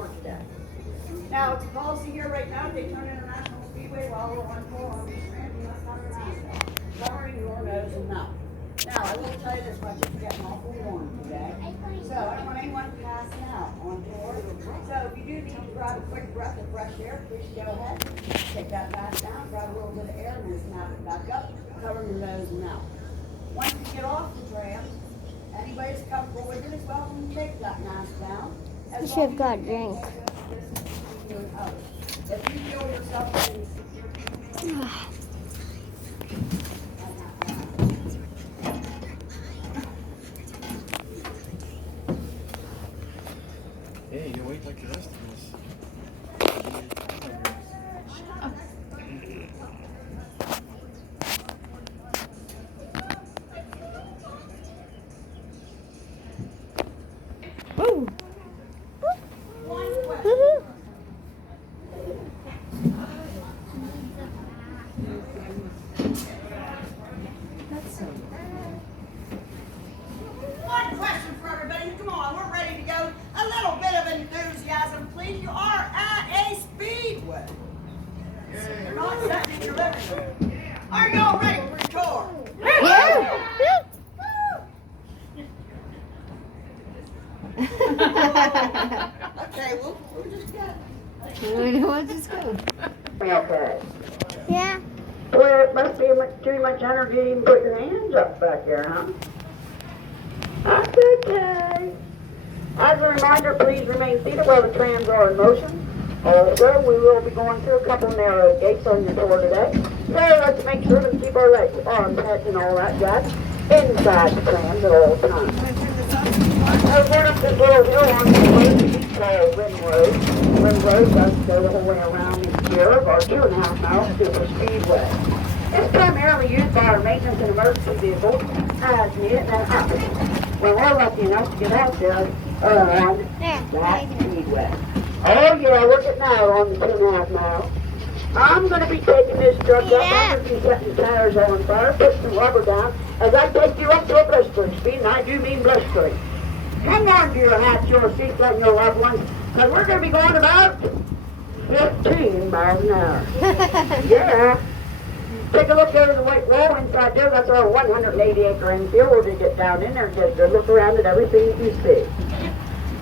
tour today. Now, it's a policy here right now, Daytona International Speedway, while we're on tour on these ramps, you must not announce that, covering your nose and mouth. Now, I will tell you this much, it's getting awful warm today, so I don't want anyone passing out on tour. So if you do need to grab a quick breath of fresh air, please go ahead, take that mask down, grab a little bit of air, and then snap it back up, covering your nose and mouth. Once you get off the tram, anybody's comfortable with it is welcome to take that mask down. You should have got a drink. If you feel yourself in Hey, you wait like the rest of us. Woo! One question for everybody. Come on, we're ready to go. A little bit of enthusiasm, please. You are at a Speedway. You're not sitting in your living room. Are you all ready for your tour? Yeah! Okay, we'll just go. We'll just go. Okay. Yeah. Well, it must be too much energy to even put your hands up back here, huh? That's okay. As a reminder, please remain seated while the trams are in motion. Also, we will be going through a couple narrow gates on your tour today. So let's make sure to keep our legs, arms, heads, and all that jazz inside the trams at all times. We're going up this little hill on the road we call Rim Road. Rim Road does go the whole way around each year of our 2.5 mile super speedway. It's primarily used by our maintenance and emergency vehicles as needed and opposite. When we're lucky enough to get out there on that speedway. Oh yeah, look at now on the 2.5 mile. I'm going to be taking this truck up. I'm going to be setting the tires on fire, putting some rubber down as I take you up to a blistering speed, and I do mean blistering. Hang on to your hats, your seatbelt, and your loved ones, because we're going to be going about 15 miles an hour. Yeah. Take a look over the white wall inside there. That's our 180-acre infield. We'll just get down in there and just look around at everything that you see.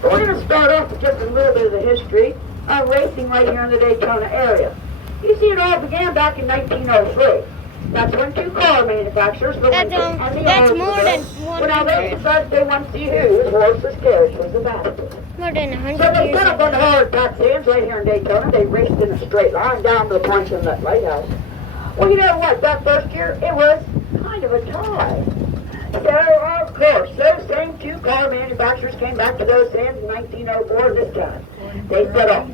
But we're going to start off with just a little bit of the history of racing right here in the Daytona area. You see, it all began back in 1903. That's when two car manufacturers, the That's more than 100. When I they decided they want to see whose horse's carriage was the fastest. More than 100 So they years set up on the ago. hard back stands right here in Daytona. They raced in a straight line down to the point in that lighthouse. Well, you know what? That first year, it was kind of a tie. So, of course, those same two car manufacturers came back to those stands in 1904 this time. They set up.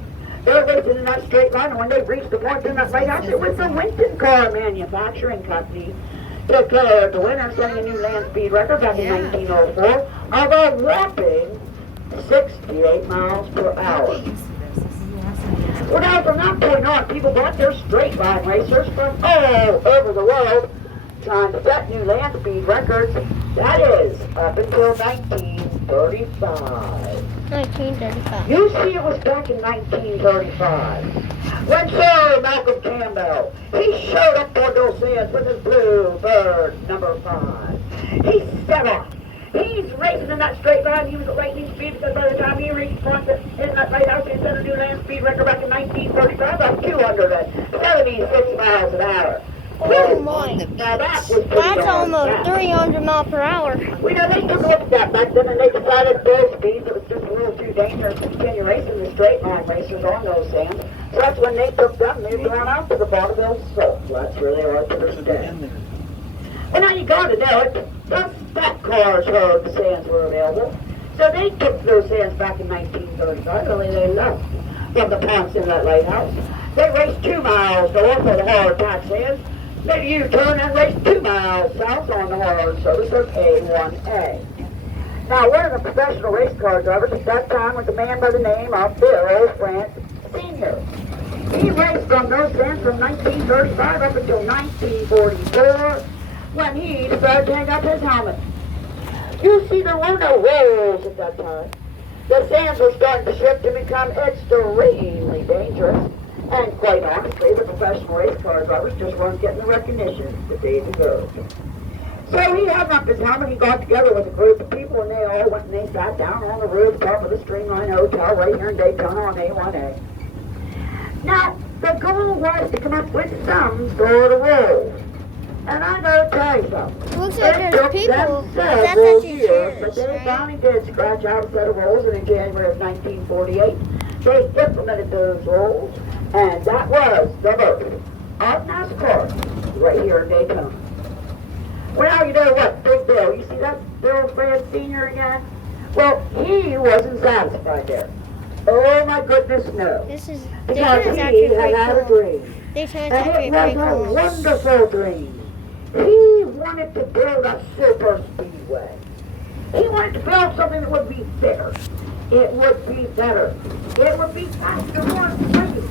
They were racing in that straight line, and when they reached the point in that lighthouse, it was the Winton Car Manufacturing Company that declared the winner, setting a new land speed record back in 1904 of a whopping 68 miles per hour. Well, now from that point on, people brought their straight line racers from all over the world trying to set new land speed records. That is, up until 1935. 1935. You see, it was back in 1935 when Sir Malcolm Campbell, he showed up for those sands with his blue bird number 5. He set off. He's racing in that straight line. He was at lightning speed because by the time he reached point in that lighthouse, he set a new land speed record back in 1935 of 276 miles an hour. Oh my. Now that was That's almost 300 miles per hour. We know they took a look at that back then and they decided those speeds, it was just a little too dangerous to continue racing the straight line racers on those sands. So that's when they took them and moved on out to the vaudeville salt flats where they are to this day. Well, now you got to know it. Those fat cars heard the sands were available. So they took those sands back in 1935, only they left from the ponds in that lighthouse. They raced 2 miles north of the hard tack sands. Made a U-turn and raced 2 miles south on the hard service of A1A. Now, one of the professional race car drivers at that time was a man by the name of Bill France Sr. He raced from those sands from 1935 up until 1944 when he decided to hang up his helmet. You see, there were no rolls at that time. the sands were starting to shift and become extremely dangerous. And quite honestly, the professional race car drivers just weren't getting the recognition that they deserved. So he hung up his helmet, he got together with a group of people, and they all went and they sat down on the rooftop of the Streamline Hotel right here in Daytona on A1A. Now, the goal was to come up with some sort of rules. And I gotta tell you something. Looks like It there's took people. them That's several actually years, but chairs, they right? finally did scratch out a set of rules, and in January of 1948, they implemented those rules, and that was the birth of NASCAR right here in Daytona. Well, you know what, Big Bill, you see that Bill Fred Sr. again? Well, he wasn't satisfied there. Oh my goodness, no. This is Because Daytona's he actually had pretty had a cool. dream. Daytona's And actually it pretty was a cool. wonderful dream. He wanted to build a super speedway. He wanted to build something that would be bigger. It would be better. It would be faster, more efficient.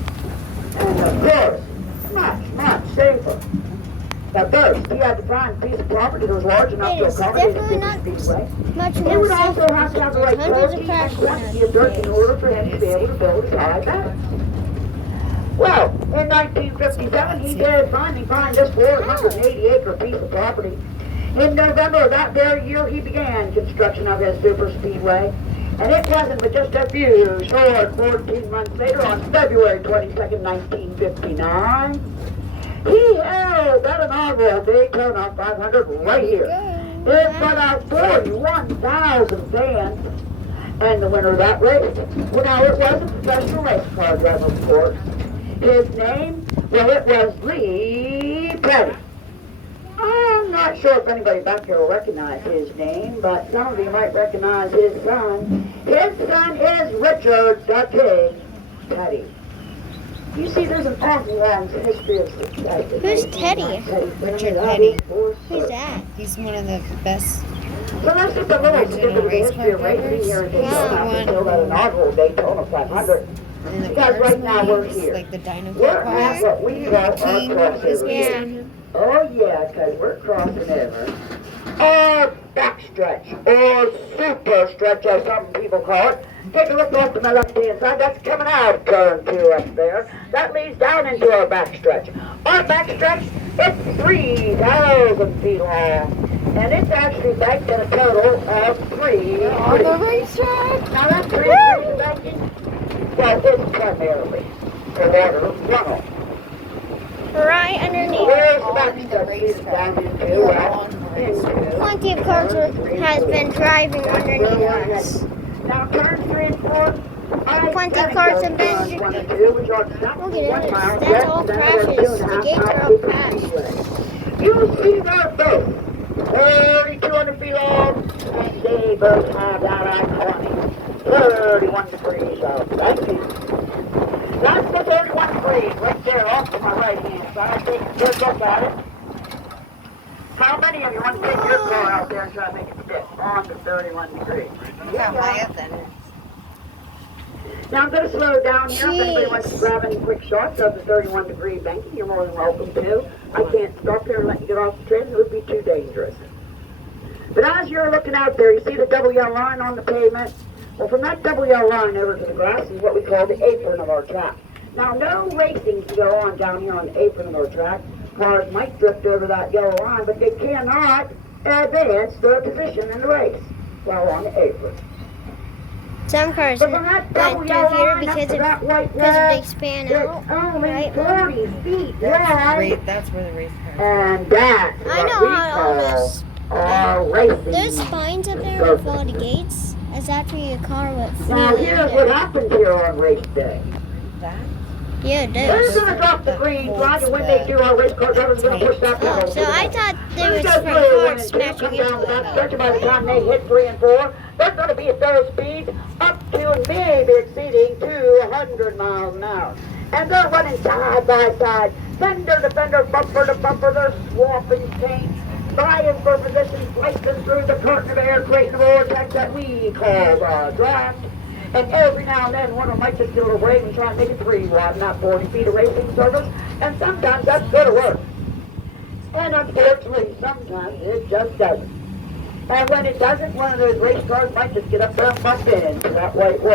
And of course, much safer. Now first, he had to find a piece of property that was large enough It to is accommodate definitely a not super speedway. much He more would also safer have to have the because right there's hundreds of quality and crashes quantity of dirt in order for him to be able to build his high back. Well, in 1957, he did finally find this 480-acre piece of property. In November of that very year, he began construction of his super speedway. And it wasn't but just a few short 14 months later, on February 22nd, 1959, he held that inaugural Daytona 500 right here in front of 41,000 fans. And the winner of that race, well, now it was a professional race car driver, of course. His name, well, it was Lee Petty. I'm not sure if anybody back here will recognize his name, but some of you might recognize his son. His son is Richard the Pig Petty. You see, there's an awful long history of success. Who's Teddy? Richard Petty. Who's that? He's one of the best. So that's just a little snippet of the history of racing here in Daytona up until that inaugural Daytona 500. In the Because right now we're movies, here. like the Dino We're at what we call our King is crossover. based Yeah. on him. Oh yeah, because we're crossing over our backstretch, or super stretch as some people call it. Take a look off to my left-hand side. That's coming out of turn 2 up there. That leads down into our backstretch. Our backstretch, it's 3,000 feet long. And it's actually banked in a total of 3 On the racetrack. Now that 3 degrees banking, well, it's primarily for water runoff. Right underneath. Where's the backstretch leads down into? Well, into Plenty of cars has been driving underneath us. now turns 3 and 4. Plenty of cars have been- Look at it. That's all crashes. The gates are all crashed. You see they're both 3,200 feet long, and they both have that iconic 31 degrees of banking. That's the 31 degrees right there off to my right hand side. Take a good look at it. How many of you want to take your car out there and try to make it stick on the 31 degrees? Not high up then. Now I'm going to slow down here. If anybody wants to grab any quick shots of the 31 degree banking, you're more than welcome to. I can't stop here and let you get off the train. It would be too dangerous. But as you're looking out there, you see the double yellow line on the pavement? Well, from that double yellow line over to the grass is what we call the apron of our track. Now, no racing can go on down here on the apron of our track. Cars might drift over that yellow line, but they cannot advance their position in the race while on the apron. Some cars But went from that through double yellow here line up because to that white they flag, span it's out. only right? 40 feet wide. That's where the race car. And that's I what know we how call those our racing. those spines up there with all the gates is actually a car with Now here's what happens here on race day. That? Yeah, it They're does. going to drop the green flag, and when they do, our race car driver's going to push that Oh, pedal. so I thought there When was it goes from through, when cars it does come smashing down into to that it. stretch, by the time they hit 3 and 4, they're going to be at those speeds up to and maybe exceeding 200 miles an hour. And they're running side by side, fender to fender, bumper to bumper. They're swapping paint, vying for position, slicing through the curtain of air, creating a vortex that we call the draft. And every now and then, one of them might just do a little brave and try and make it 3 wide, not 40 feet of racing surface. And sometimes that's going to work. And unfortunately, sometimes it just doesn't. And when it doesn't, one of those race cars might just get up there and bump in. That way it works.